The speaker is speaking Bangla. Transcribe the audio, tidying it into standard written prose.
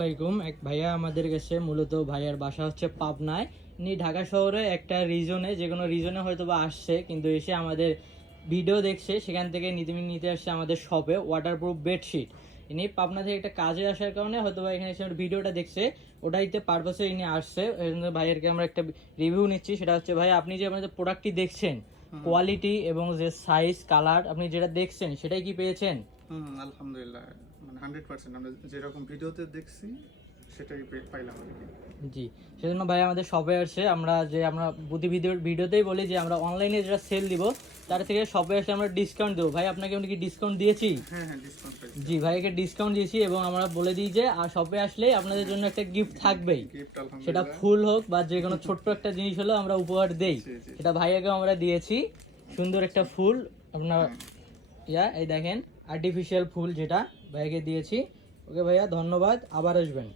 আসসালামাইকুম। এক ভাইয়া আমাদের কাছে, মূলত ভাইয়ার বাসা হচ্ছে পাবনায়। ইনি ঢাকা শহরে একটা রিজনে, যে কোনো রিজনে হয়তো বা আসছে, কিন্তু এসে আমাদের ভিডিও দেখছে, সেখান থেকে নিতে আসছে আমাদের শপে ওয়াটারপ্রুফ বেডশিট। ইনি পাবনা থেকে একটা কাজে আসার কারণে হয়তো বা এখানে এসে ভিডিওটা দেখছে, ওটাইতে পারপাসে ইনি আসছে। এই জন্য ভাইয়েরকে আমরা একটা রিভিউ নিচ্ছি। সেটা হচ্ছে, ভাই আপনি যে আমাদের প্রোডাক্টটি দেখছেন, কোয়ালিটি এবং যে সাইজ কালার আপনি যেটা দেখছেন সেটাই কি পেয়েছেন? আলহামদুলিল্লাহ, মানে 100% আমরা যেরকম ভিডিওতে দেখছি সেটাই পাইলাম আর কি। জি, সেজন্য ভাই আমাদের শপে আসছে। আমরা প্রতি ভিডিওতেই বলি যে আমরা অনলাইনে যেটা সেল দিব, তার থেকে শপে এসে আমরা ডিসকাউন্ট দেবো। ভাই আপনাকে কি ডিসকাউন্ট দিয়েছি? হ্যাঁ হ্যাঁ, ডিসকাউন্ট পাইছি। জি, ভাইকে ডিসকাউন্ট দিয়েছি এবং আমরা বলে দিই যে আর শপে আসলে আপনাদের জন্য একটা গিফট থাকবেই। গিফট সেটা আলহামদুলিল্লাহ। ফুল হোক বা যে কোনো ছোট্ট একটা জিনিস হলেও আমরা উপহার দেই। জি, জি। সেটা ভাইয়াকে আমরা দিয়েছি। সুন্দর একটা ফুল আপনার, এই দেখেন, আর্টিফিশিয়াল ফুল যেটা ভাইয়াকে দিয়েছি। ওকে ভাইয়া, ধন্যবাদ, আবার আসবেন।